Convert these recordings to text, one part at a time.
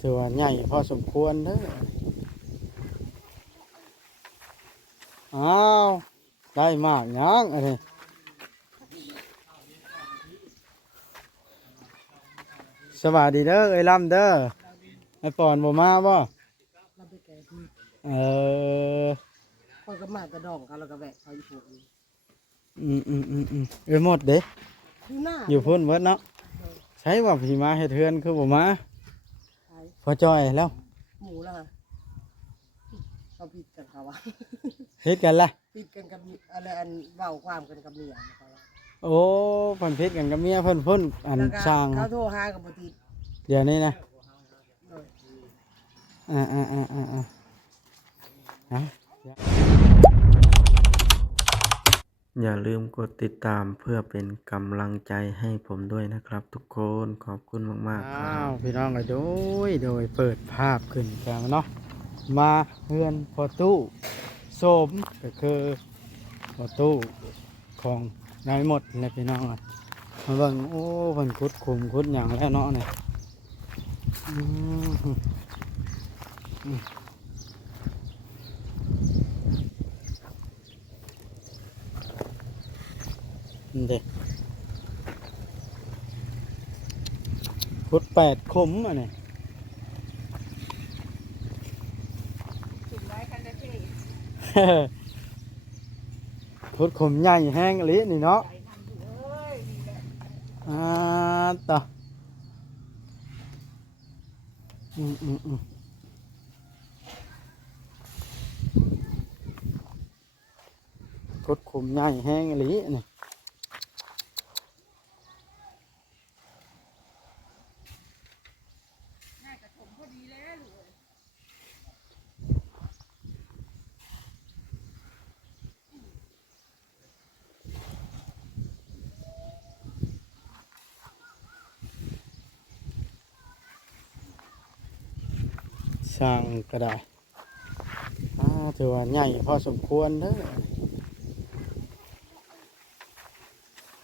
ถือว่าใหญ่พอสมควรเด้ออ้าวได้มากยังอันนี้สวัสดีเด้อเอ้ยลำเด้อไอ้ปอนบ่มาบ่เราไปแก่ที่เออคนก็มากระดองกันแล้วก็แบกเขาอยู่ผูกเอ้ยหมดเด้อยู่หน้าอยู่พุ่นเบิดเนาะใช้ว่าพี่มาเฮ็ดเทือนคือบ่มาพอจอยแล้วหมูแล้วเขาผิดกันเขาวะ เฮ็ดกันล่ะ ผิดกันกับอะไรอันเว้าความกันกับเมียเขาวะโอ้เพิ่นเฮ็ดกันกับเมียเพิ่นพุ่นอันแล้วก็สร้าง เขาโทรหากับบ่ติดเดี๋ยวนี้นะเออฮะอย่าลืมกดติดตามเพื่อเป็นกำลังใจให้ผมด้วยนะครับทุกคนขอบคุณมากๆครับพี่น้องก็โดยเปิดภาพขึ้นกันเนาะมาเฮือนพอตู้โสมก็คือพอตู้ของนายหมดเลยพี่น้องอ่ะมาเบิ่งโอ้เพิ่นขุดขุมขุดหยังแล้วเนาะเนี่ยเด็กขุด8 ขุมอ่ะเนี่ยขุดขุมใหญ่แห้งลินี่เนาะต่อขุดขุมใหญ่แห้งลินี่สร้างก็ได้ถือว่าใหญ่พอสมควรเด้อ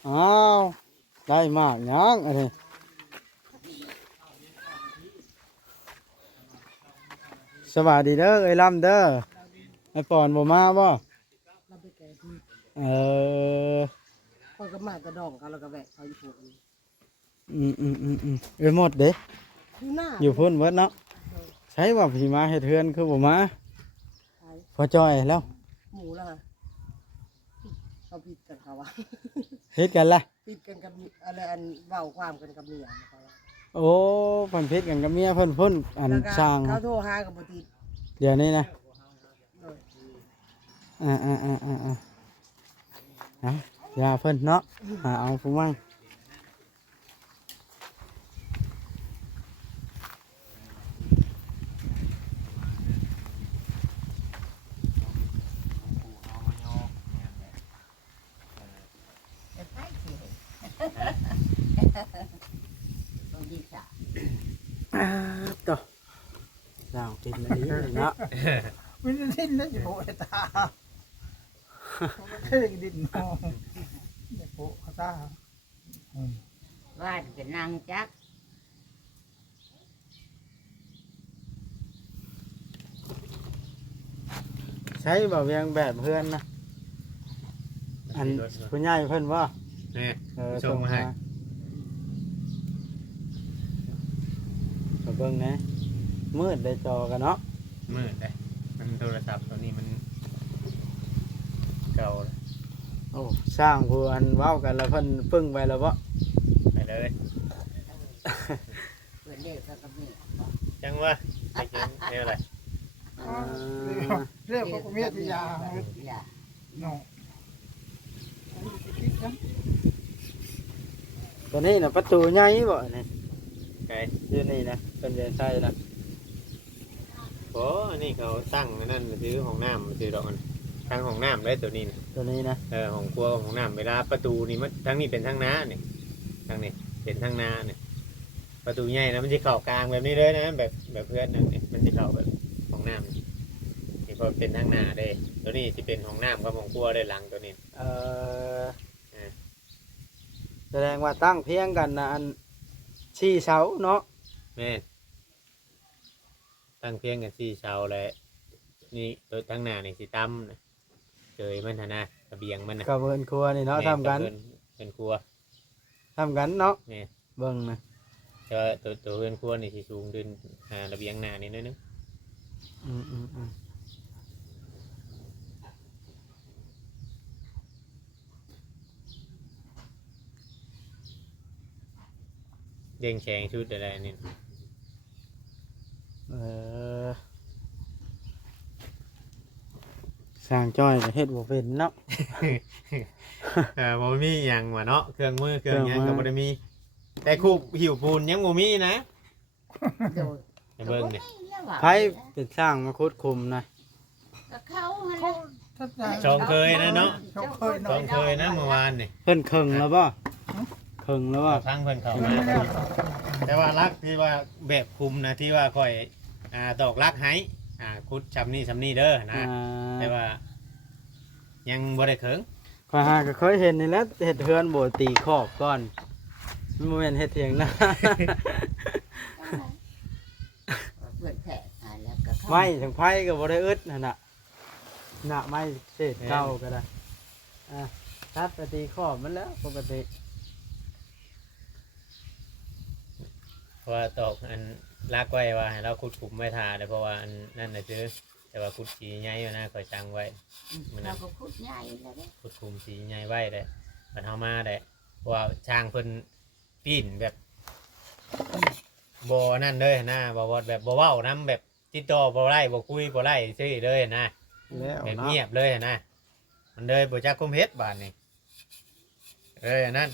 อ้าวได้มากยังอันนี้สวัสดีเด้อเอ้ยลำเด้อไอ้ปอนบ่มาบ่เราไปแก่ที่เออคนก็มากระดองกันแล้วก็แบกเขาอยู่ผูกเอ้ยหมดเด้อยู่หน้าอยู่พุ่นเบิดเนาะใช้ว่าพี่มาเฮ็ดเทือนคือบ่มาพอจอยแล้วหมูแล้วเขาผิดกันเขาวะ เฮ็ดกันล่ะผิดกันกับอะไรอันเว้าความกันกับเมียเขาวะโอ้เพิ่นเฮ็ดกันกับเมียเพิ่นพุ่นอันสร้างเขาโทรหากับบ่ติดเดี๋ยวนี้นะเอออย่าเพิ่นเนาะเอาผู้มั่งต่อสร้างเป็นอันนี้เนาะไม่ได้ดิ้นนะอย่าโผล่ตาไม่เคยดิ้นมองอย่าโผล่ตาว่าเป็นนางจักใช้บ่เวียงแบบเพื่อนนะอันผู้ใหญ่เพิ่นว่าเนี่ยส่งมาให้เบิ่งนะมืดได้จอกันเนาะมืดเลยมันโทรศัพท์ตัวนี้มันเก่าเลยโอ้สร้างผู้อันเว้ากันแล้วเพิ่นปึ้งไปแล้วบ่ไปเลยเพื่อนเด็กกับเมียจังวะไปกินเรื่องอะไรเรื่องพวกเมียที่ยาน้องตัวนี้น่ะประตูใหญ่บ่นี่ไก่อยู่นี่นะเป็นเรือนไส้นะโอ้นี่เขาตั้งนั่นซื้อของน้ำซื้อดอกมันตั้งของน้ำได้ตัวนี้นะตัวนี้นะของครัวของน้ำเวลาประตูนี่มันทั้งนี้เป็นทั้งน้าเนี่ยทั้งนี้เป็นทั้งน้าเนี่ยประตูใหญ่นะมันจะเข่ากลางแบบนี้เลยนะแบบเพื่อนเนี่ยมันจะเข่าแบบของน้ำนี่พอเป็นทั้งน้าได้ตัวนี้ที่เป็นของน้ำกับของครัวได้หลังตัวนี้แสดงว่าตั้งเพียงกันนะอันชี้เสาเนาะแม่ ตั้งเพียงกัน4เสาแล้วนี่ตัวทางหน้านี่สิตั้มนะเจยมันหั่นนะระเบียงมันน่ะ กับเพิ่นครัวนี่เนาะทำกัน เป็นครัว ทำกันเนาะ แม่น เบิ่งนะ แต่ว่าตัวเรือนครัวนี่สิสูงขึ้นระเบียงหน้านี่นิดนึง อืม เด้งแข็งชุดอะไรนี่ เออสร้างจ้อยก็เฮ็ดบ่เป็นเนาะ บ่มีหยังว่าเนาะเครื่องมือเครื่องหยัง เครื่ ก็ องมือ บ่ได้มี แต่คูบหิวปูนยังบ่มีนะ โดย ให้เบิ่งนี่ ไผเป็นสร้างมาคุดคุมนะ ก็เขาหั่น เขา แหละ ถ้าจะ ชองเคยนะเนาะ เขาเคย ชองเคยนะเมื่อวานนี่ เพิ่นเคิงแล้วบ่เคิงแล้วบ่ ทางเพิ่นเข้ามาแต่ว่ารักที่ว่าแบบคุมนะที่ว่าค่อยตอกรักให้คุดชำนี่เด้อนะแต่ว่า ยังบ่ได้เคิง ข้อยหาก็เคยเห็นนี่แหละเฮ็ดเฮือนบ่ตีขอบก่อนมันบ่แม่นเฮ็ดเถียงนา เพื่อนแท้แล้วก็เขา ไม้ถึงไผก็บ่ได้อึดนั่นน่ะน่ะไม้เศษเก่าก็ได้ตัดไปตีขอบมันแล้วปกติ เพราะว่าตอกอันรักไว้ว่าให้เราคุดคุมไว้ทาเด้อเพราะว่าอันนั่นน่ะซื้อแต่ว่าคุดสีใหญ่อยู่นะค่อยสั่งไว้ เราก็คุดใหญ่แล้วเด้ คุดคุมสีใหญ่ไว้ได้มันเฮามาได้เพราะว่าช่างเพิ่นปีนแบบบ่นั่นเลยนะบ่แบบบ่เว้านํแบบติดต่อบ่ได้บ่คุยบ่ได้ซื่อเลยนะ แล้ว แบบ เนาะ เงียบเลยนะมันเลยบ่จักคุมเฮ็ดบาดนี้อันนั้น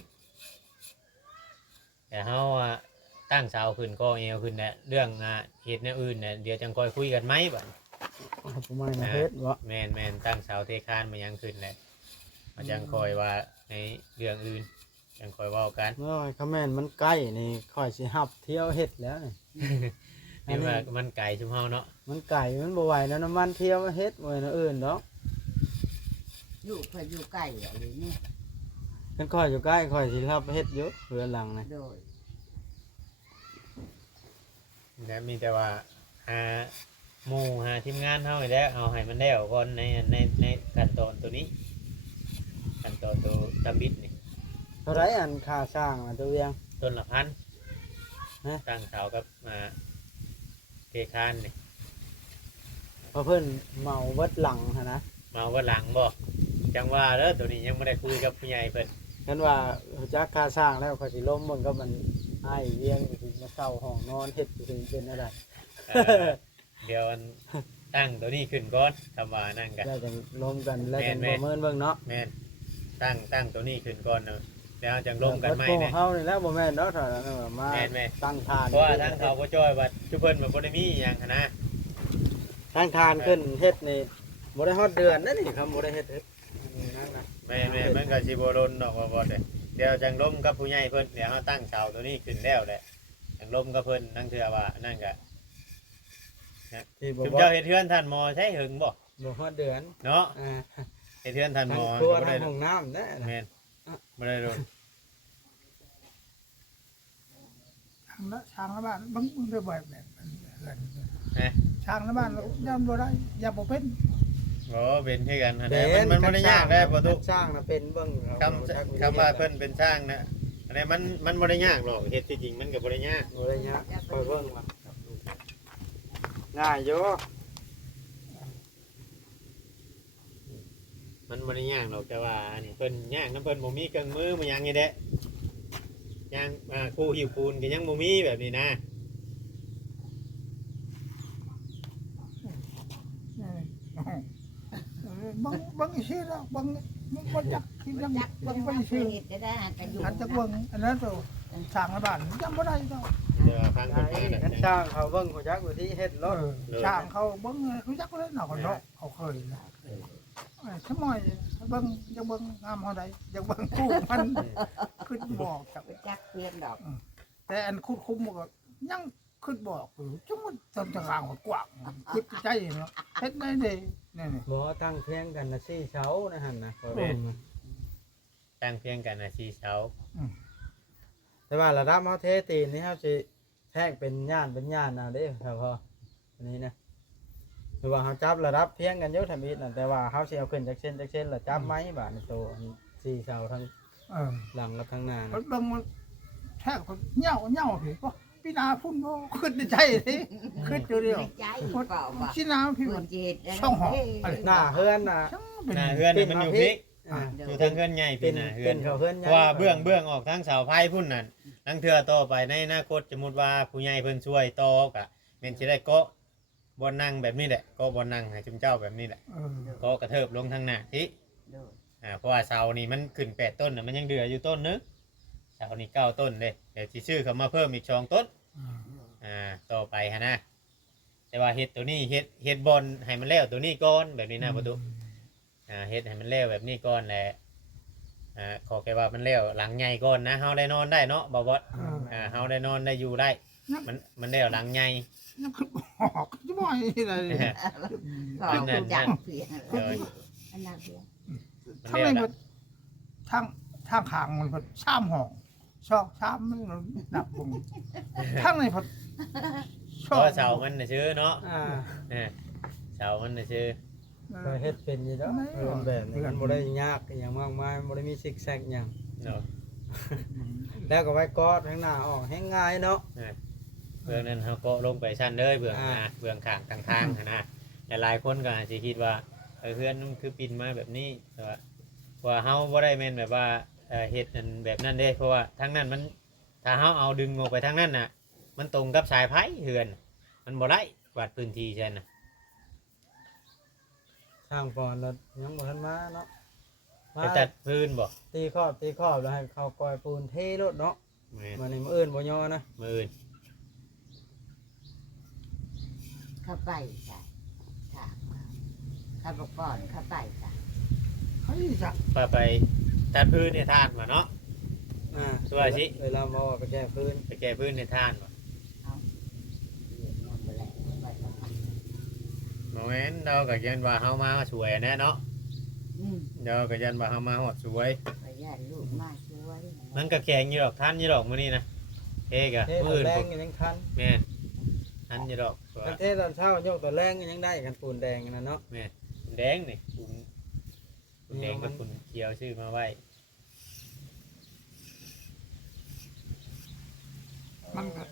แต่เฮาตั้งเสาขึ้นก็เอวขึ้นแหละเรื่องเฮ็ดแนวอื่นน่ะเดี๋ยวจังค่อยคุยกันไหมบัด ประมาณนั้นเฮ็ดบ่ แม่นตั้งเสาเทคานมายังขึ้นแหละมาจังคอยว่าในเรื่องอื่นจังคอยเว้ากัน โอ้ยคอมเมนต์มันใกล้นี่ค่อยสิหับเที่ยวเฮ็ดแล้วนี่ นี่ว่ามันไก่ชุมเฮาเนาะ มันไก่มันบ่ไหวแล้วน้ำมันเที่ยวมาเฮ็ดบ่แม่นอื่นดอก อยู่เพื่ออยู่ใกล้อะไรนี่ มันค่อยอยู่ใกล้ค่อยสิรับเฮ็ดอยู่เรือนหลังนี่ โดย แล้วมีแต่ว่าหาหมู่หาทีมงานเฮานี่แหละเอาให้มันแล้วก่อนในขั้นตอนตัวนี้ขั้นตอนตัวตำบิดนี่ เท่าไรอันค่าสร้างอะตัวเวียง ต้นละพัน ฮะ ตั้งเสากับเทคานนี่ เพราะเพิ่นเมาเบิดหลังหันนะ มาว่าหลังบ่จังว่าเด้อตัวนี้ยังบ่ได้คุยกับผู้ใหญ่เพิ่น กันว่ารู้จักค่าสร้างแล้วค่อยสิล้มมันก็มันอ้ายเวียงสิมาเช่าห้องนอนเฮ็ดสิเป็นอะไร เอ่อเดี๋ยวอันตั้งตัวนี้ขึ้นก่อนคำว่านั่นกัน แล้วจังล้มกันแล้วจัง แม่ ป น ระเมินเบิ่งเนาะ แม่นตั้งตัวนี้ขึ้นก่อนเนาะแล้วจังร่วมกันไหม เบิดโง เนี่ย เฮานี่แหล้วบ่แม่นเนาะเท่านั้นว่ามา แม่น ตั้งทาน เพราะว่าทางเขาบ่จ้อยว่าทุกเพิ่นว่าบ่ได้มีหยังหั้นนะ ตั้งทานขึ้นเฮ็ดนี่บ่ได้ฮอดเดือนนั่นนี่ครับบ่ได้เฮ็ดนั่นนะ แม่มันก็สิบ่โดนดอกว่าบ่ได้เดี๋ยวจังร่วมกับผู้ใหญ่เพิ่นเดี๋ยวเฮาตั้งเสาตัวนี้ขึ้นแล้วแหละจังร่วมกับเพิ่นนั่นคือว่านั่นก็ ที่บ่ จุม บ่ เจ้าเฮ็ดเทือนท่านหมอใช้หึงบ่ บ่ฮอดเดือน เนาะ อ่า เฮ็ดเทือนท่านหม ทั้ อง ครัว บ่ ทั้ ได้ งห้องน้ำนะ แม่นบ่ได้โดน ช้างละบ้านบางเรื่องแบบมันเกิน ฮะ ช้างละบ้านย่ำบ่ได้อย่าบ่เป็น โอ้เป็นคือกันหั่นแหละมันบ่ได้ยากได้บ่ตุ สร้างน่ะเป็นเบิ่ง คำว่าเพิ่นเป็นช่างนะอันนี้มันบ่ได้ยากหรอกเฮ็ดที่จริงมันก็บ่ได้ยาก บ่ได้ยากไปเบิ่งว่าง่ายอยู่ มันบ่ได้ยากหรอกแต่ว่าอันนี้เพิ่นยากนํเพิ่นบ่มีเครื่องมือบ่หยังนี่แหละย่างคู่หิวปูนก็ยังบ่มีแบบนี้นะ บางชื่อแล้วบางจักที่ยัง จัก บาง ยัง ไป ว่า ชื่อ เฮ็ดได้ก็อยู่ อันจะเบิ่งอันนั้นตัวช้างละบ้านย่ำบ่ได้ตัว เดี๋ยวฟังเพิ่นมา กัน แล้ว สร้างเขาเบิ่งฮู้จักวิธีเฮ็ดรถ ช้างเขาเบิ่งรู้จักเลยเนาะเนาะเขาเคยนะทำไมเบิ่งยังเบิ่งงามเฮาใดยังเบิ่งคู่มันขึ้นบอกจัก จักเปลี่ยนดอก แต่อันคุดคุ้มก็ยังขึ้นบอกจุ่มันจนจะกลางกว้างขึ้นใจเนาะเฮ็ดได้เด้นี่ บ่ตั้งเพียงกันน่ะ4เสานะหั่นน่ะขอเบิ่งนะ ตั้งเพียงกัน4เสา แต่ว่าระดับเฮาเทตีนนี่เฮาสิแทกเป็นย่านเอาเด้ครับพ่อ อันนี้นะหรือว่าเขาจับระดับเพียงกันอยู่ทำอิฐน่ะแต่ว่าเขาสิเอาขึ้นจากเส้นแล้วจับไหมบาดในตัวอันสี่เสาทั้ง เออ หลังกับทั้งหน้า มั นะ นเบิ่งมันแท้คนเหย่าพี่ก็พี่นาพุ่นบ่ขึ้นในใจสิขึ้นตัวเดียว ในใจเปล่าบ่ ชินาพี่ เพื่ มั อน นจีด ช่องหออะไร หน้าเฮือนน่ะ ช่างเป็น หน้าเฮือนนี่มันอยู่พลิก อ่า อยู่ทางเฮือนใหญ่ เป็ พี่ น หน้าเฮื เป็ อน นเขาเฮือน เพราะว่าเบื้องออกทางเสาไฟพุ่นนั่นลังเทื่อต่อไปในอนาคตสมมุติว่าผู้ใหญ่เพิ่นช่วยต่อกะแม่นสิได้เกาะบ่นั่งแบบนี้แหละเก็บ่นั่งให้จุมเจ้าแบบนี้แหละ เออ เก็กระเทิบลงทางหน้าที่เพราะว่าเสานี่มันขึ้น8ต้นน่ะมันยังเหลืออยู่ต้นนึงเสานี่9ต้นเด้เดี๋ยวสิซื้อเข้ามาเพิ่มอีก2ต้นต่อไปหั่นนะแต่ว่าเฮ็ดตัวนี้เฮ็ดบอลให้มันแล้วตัวนี้ก่อนแบบนี้นะประตูเฮ็ดให้มันแล้วแบบนี้ก่อนแหละขอแค่ว่ามันแล้วหลังใหญ่ก่อนนะเฮาได้นอนได้เนาะบ่บอสเฮาได้นอนได้อยู่ได้มันแล้วหลังใหญ่ ยังขึ้นออกจะบ่อยอะไร ก็รู้จักเพียงอันนั้นเพียง ทั้งในมันทางขางมันเพิ่นซ้ำห้องชอกซ้ำมันหนักบุงทั้งในเพิ่น เพราะว่าเสามันน่ะชื่อเนาะ อ่า เสามันน่ะชื่อ เคยเฮ็ดเป็นอยู่แล้วเออแบบนี้มันบ่ได้ยากอหย่างมากมายบ่ได้มีซิกแซกหยัง เนาะ แล้วก็ไว้กอดทั้งหน้าออกให้ง่ายเนาะ เบื้องนั้นเขาก็ลงไปชั้นเลยเบื้องเบื้องข้างทางนะแต่หลายคนก็อาจจะคิดว่าเพื่อนมันคือปินมาแบบนี้แต่ว่าเฮาบ่ได้แม่นแบบว่าเฮ็ดนั่นแบบนั้นเด้เพราะว่าทางนั้นมันถ้าเฮาเอาดึงออกไปทางนั้นน่ะ มันตรงกับสายไฟเฮือน มันบ่ได้วัดพื้นที่ใช่น่ะ ช่างปอนแล้วยังบ่ทันมาเนาะมา ไปตัดพื้นบ่ ตีขอบแล้วให้เขากอยปูนเทรถเนาะ แม่น มื้อนี้มื้ออื่นบ่ย่อนะ มื้ออื่น เข้าไปจ้ะถามเข้าไปก่อนเข้าไปจ้ะ เฮ้ยจ้ะ ไปตัดพื้นในทานบ่เนาะ สวัสดี เวลามาว่าไปแก้พื้น ไปแก้พื้นในทานบ่ นอนไปแล้วไปทำไม บ่แม่นเราก็ยันว่าเฮามาสวยแน่เนาะเราก็ยันว่าเฮามาฮอดสวย ไปญาติลูกมาช่วย มันก็แข็งอยู่ดอกท่านอยู่ดอกมื้อนี้นะเอกะ เท มื้อ ตัว อื่น แร พุ่ ง น ยังคัน แม่นท่านอยู่ดอก กันเทตอนเช้ายกตัวแรงยังได้กันปูนแดงนะเนาะ แม่นแดงนี่คุณแดงกับคุณเขียวชื่อมาไว้ มันก็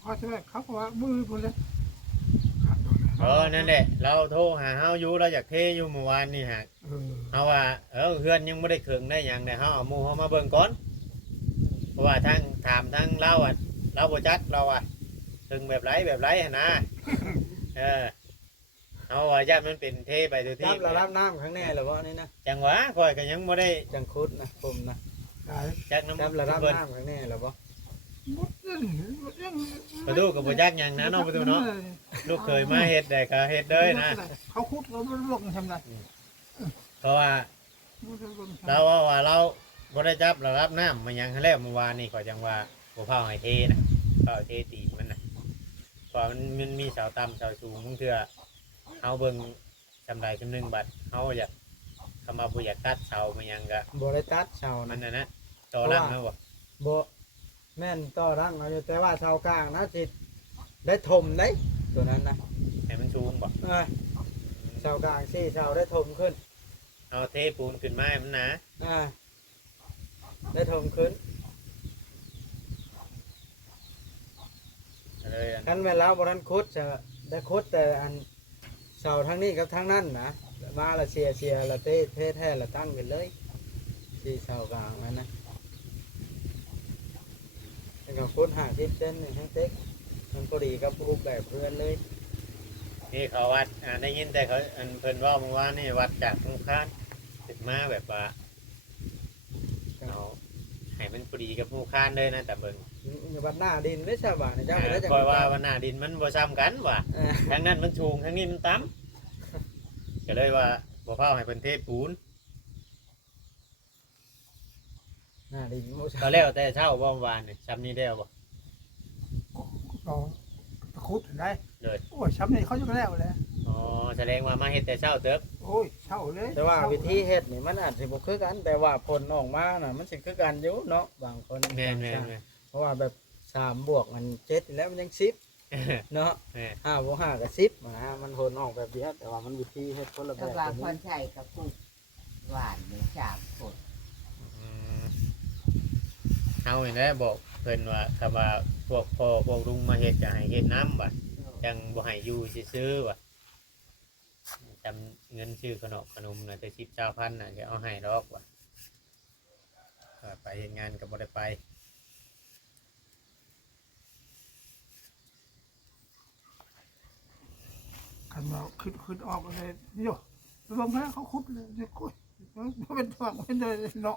เขาจะเขาก็ว่ามือพุ่นเลย นั่นแหละเราโทรหาเฮาอยู่เราอยากเทอยู่เมื่อวานนี่ฮะ เออ เฮาว่าเฮือนยังบ่ได้เครื่องได้หยังแต่เฮาเอาหมู่เฮามาเบิ่งก่อนเพราะว่าทางถามทางเราอ่ะเราบ่จัดเราอ่ะถึงแบบไรหั่นนะเฮาว่าญาติมันเป็นเทไปตัว จั ที่ บระดับน้ำข้างแน่หรือว่านี่นะ จังหวะข่อยก็ยังบ่ได้ จังคุดนะผมนะ ได้ จักน้ำ จับระดับ เพิ่น น้ำข้างแน่หรือว่า มุดเรื่องมุดเรื่อง ประตูก็บ่จักหยังนะเนาะประตูเนาะลูกเคยมาเฮ็ดได้ก็เฮ็ดเลยนะ เขาคุดเราลงทำไร เพราะว่าเราว่าเราบ่ได้จับระดับน้ำมาหยังแล้วเมื่อวานนี่ข่อยจังว่าบ่พาให้เทนะก็เทตีนมันน่ะเพราะมันมีเสาต่ำเสาสูงบางเทื่อเฮาเบิ่งจำได้จำนึงบัดเฮาอยากคำว่าบ่อยากตัดเสามาหยังก็ บ่ได้ตัดเสา มั นะ นน่ะนะต่อรังเนาะบ่ บ่แม่นต่อรังเอาอยู่แต่ว่าเสากลางนะสิได้ถมได้ตัวนั้นนะ ให้มันสูงบ่ เสากลางสี่เสาได้ถมขึ้น เอาเทปูนขึ้นมาให้มันหนา ได้ถมขึ้น เลยอัน กันเวลาบ่ทันคุดจะได้คุดแต่อันเสาทางนี้กับทางนั้นนะมาละเสียละเทแท้ละตั้งกันเลยสี่เสากลางนั่นนะแล้วก็คุด50 เซนนี่ทั้งเต็กมันพอดีกับรูปแบบเพื่อนเลย นี่เขาวัดได้ยินแต่เขาอันเพิ่นเว้าเมื่อวานนี่วัดจากมุคานขึ้นมาแบบว่าเอาให้มันพอดีกับมุคานเลยนะแต่เบิ่ง อย่าบัดหน้าดินไม่ใช่บ่านี่เจ้าได้จัง คอยว่าวันหน้าดินมันบ่ซ้ำกันว่ะ ทางนั้นมันสูงทางนี้มันต่ำก็เลยว่าบ่พาให้เพิ่นเทปูน หน้าดินบ่ใช่ ก็แล้วแต่เช้าบ่วานนี่ซ้ำนี้แล้วบ่ เราคุดได้ เลย โอ้ยช้ำนี่เขาจะแล้วเลย อ๋อแสดงว่ามาเฮ็ดแต่เช้าเติบ โอ้ยเช่าเลย แต่ว่าวิธีเฮ็ดนี่มันอาจสิบ่คือกัน แต่ว่าผลออกมาน่ะมันสิคือกันอยู่เนาะบางคน แม่น เพราะว่าแบบ3 บวกมัน7แล้วมันยัง10 เนาะ แม่ 5 บวก 5 ก็ 10มามันโหนออกแบบเดียวแต่ว่ามันวิธีเฮ็ดคนละแบ กำ บ ลังคนใช้กับปลูกหวานนี่3 คน อืมเอาอย่างนี้บอกเพิ่นว่าคำว่าพวกพ่อพวกลุงมาเฮ็ดจะให้เฮ็ดน้ำบ่จังบ่ให้อยู่ซื่อๆบ่จำเงินชื่อขนมน่ะแต่10,000น่ะจะเอาให้ดอกบ่ไปเฮ็ดงานก็บ่ได้ไป คันว่าขึ้นออกเลยนี่โยไปเบิ่งแพ้เขาขุดเลยเนี่ยโอ้ยมันเป็นทางเป็นเลยเนาะ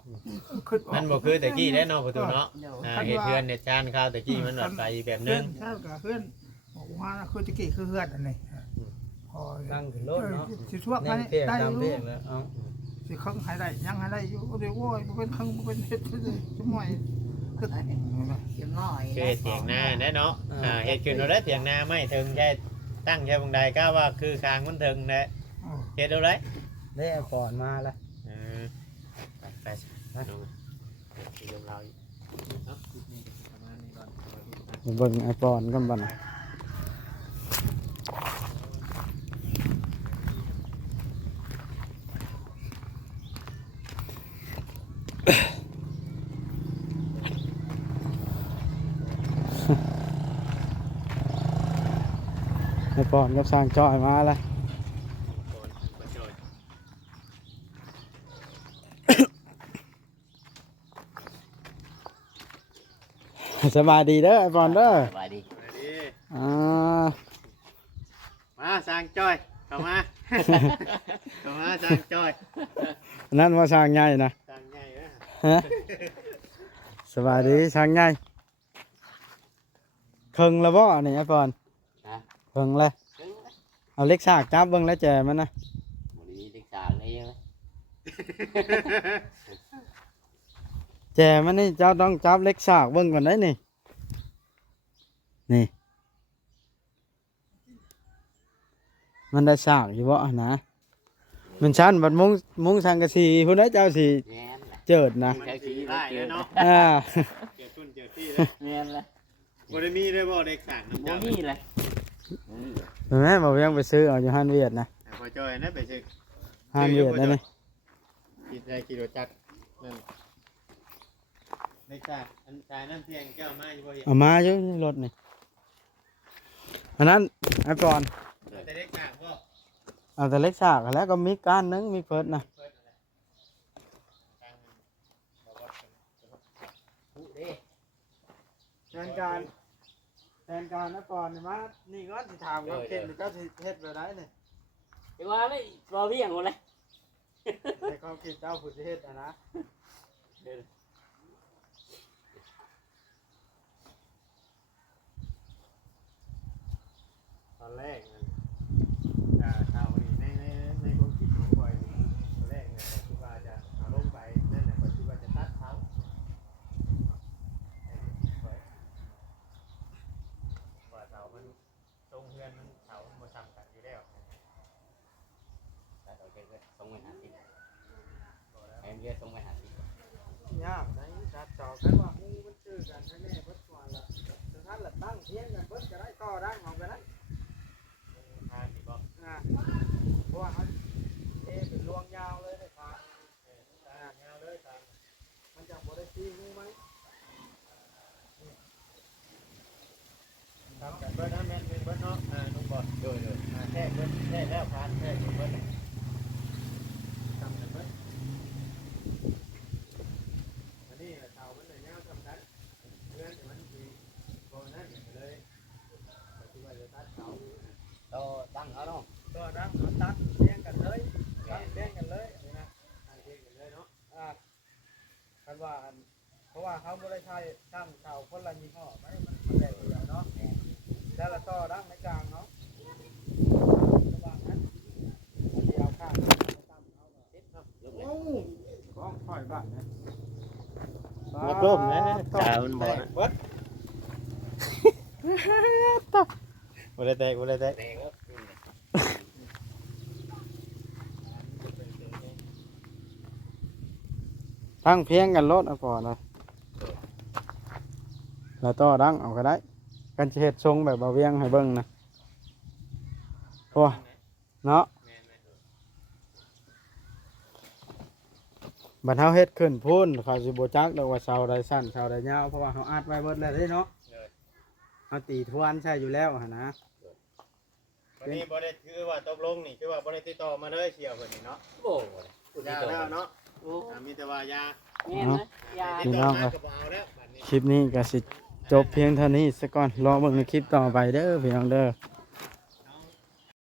ขึ้นออก มันบ่คือแต่กี้แล้วเนาะประตูเนาะ โดย เฮ็ดเพื่อนเฮ็ดชานข้าวแต่กี้มันแบบไปแบบนึง ใช่กับเพื่อนบอกว่าคือตะกี้คือเพื่อนอันนี้พอ ตั้งขึ้นรถเนาะ สิทั่วไป แน่นเพียง ได้ ตาม อยู่ เพียงแล้วเอา สิครั้งหายได้ยังหายได้อยู่เดี๋ยวโว้ยเป็นครั้งเป็นเฮ็ดจะม่อยคือ จะม้อย คือเถียงนาแน่เนาะเฮ็ดขึ้นเอาได้เถียงนาไม่ถึงแค่ตั้งแค่บังใดก็ว่าคือคางมันถึงแหละเฮ็ดเอาได้ ได้ก่อนมาแล้ว ไปน้องที่ยมเราอยู่เนาะนี่ประมาณนี้ก่อน เบิ่งไอปอนกันบัดน่ะไอปอนกับสร้างจอยมาแล้ว สบายดีเด้อไอปอนเด้อ สบายดี อ่า มาสร้างจ้อยเข้ามา เข้ามาสร้างจ้อย นั่นว่าสร้างใหญ่นะ สร้างใหญ่เด้อ ฮะสบายดีสร้างใหญ่เคิงแล้วบ่นี่ไอปอนเคิงเลยเอาเล็กสากจับเบิ่งแล้วแจมันนะ บ่ได้ศึกษาเลยใช่ไหม แจมันนี่เจ้าต้องจับเล็กสากเบิ่งก่อนได้นี่นี่มันได้สากอยู่บ่นะมันชั้นบัดมุ้งสังกะสีพุ่นได้เจ้าสิ แม่นล่ะ เจิดนะ มันสิได้เนาะ อ่า เกิดขึ้นเกิดที่เลย แม่นล่ะ บ่ได้มีเลยบ่เด็กสร้างน้ำ บ่ เจ้า มีเลย เห็นไหมบอกยังไปซื้อเอาอยู่ฮันเวียดนะ พอจ้อยนะไปซื้อ ฮันเวียดนั่นนี่ กินได้กิโลจักนั่นเด็กสร้างอันชายนั่นเพียงแก้วมาอยู่บ่เห็น เอามาอยู่ในรถนี่อันนั้นไอ้ปอน แต่เด็กสร้างบ่ เอาแต่เล็กสากแล้วก็มีก้านนึงมีเฟิร์สนะ เปิดอะไรทางบ่ว่าเป็น ผู้เด้ แทนการไอ้ปอนนี่มานี่ก็สิถามว่าเข็นหรือเจ้าสิเฮ็ดแบบไหนนี่ ไปว่าเลยบ่เวียงหมดเลย ในความคิดเจ้าผู้สิเฮ็ดอะนะตอนแรกนั่นชาวนี่ในความคิดของข่อยนี่ตอนแรกเนี่ยผมคิดว่าจะเอาลงไปนั่นแหละผมคิดว่าจะตัดเขาว่าเสามันตรงเพื่อนมันเสามันบ่ซ้ำกันอยู่แล้ว ตัดออกไปเลยส่งไปหาที่แอมเรียกส่งไปหาที่ ยากนะจัดเจาะกันว่าฮู้มันชื่อกันแน่ๆเบิดก่อนละถึงท่านละตั้งเทียงกันเบิดก็ได้ต่อดังออกไปนะ ทางนี่บอก เพราะว่าเขาเป็นรวงยาวเลยเลยครับ ทางยาวเลยทาง มันจะบริตีงูไหม ทำกันเบิดนะแม่นเป็นเบิดเนาะนุ่มบอลโดยแท้เบิดแท้แล้วพานแท้เบิดทำกันเบิดอันนี้เสามันเลยยาวทำกันเพื่อนมันดีโบนั่นเลยปฏิบัติตัดเสา โตตั้งเอาเนาะ ก็นะเอาตัดเลี้ยงกันเลยตัดเลี้ยงกันเลยนี่นะ ทางเทกันเลยเนาะ กันว่าเพราะว่าเขาบริใช้ตั้งเสาคนละยี่ห้อไหมมันแตกเดียวเนาะแล้วละต่อดั้งในกลางเนาะระหว่างนั้นเดียวข้างตั้งเอาติดเนาะโอ้กองถอยบ้านนะ มาต้มนะตามันบ่นะ เบิด บ่ได้แตกบ่ได้แตก แต่ก็ ตั้งเพียงกันรถเอาก่อนเลยแล้วต่อดังเอาก็ได้ กันจะเฮ็ดทรงแบบบ่เวียงให้เบิ่งนะโอ้เนาะ แม่นไหม บัดเฮาเฮ็ดขึ้นพุ่นเขาสิบ่จักดอกว่าเสาใดสั้นเสาใดยาวเพราะว่าเฮาอัดไว้เบิดแล้วเด้เนาะ เลย เฮาตีทวนใช่อยู่แล้วหั่นนะ วันนี้บ่ได้คือว่าตกลงนี่คือว่าบ่ได้ติดต่อมาเลยเชียวเพิ่นนี่เนาะโอ้ยาแล้วเนาะมีแต่ว่ายา แม่นนะยา ติดต่อมาก็บ่เอาแล้วบัดนี้ คลิปนี้ก็สิจบเพียงเท่านี้ซะก่อนรอเบิ่งในคลิปต่อไปเด้อพี่น้องเด้อ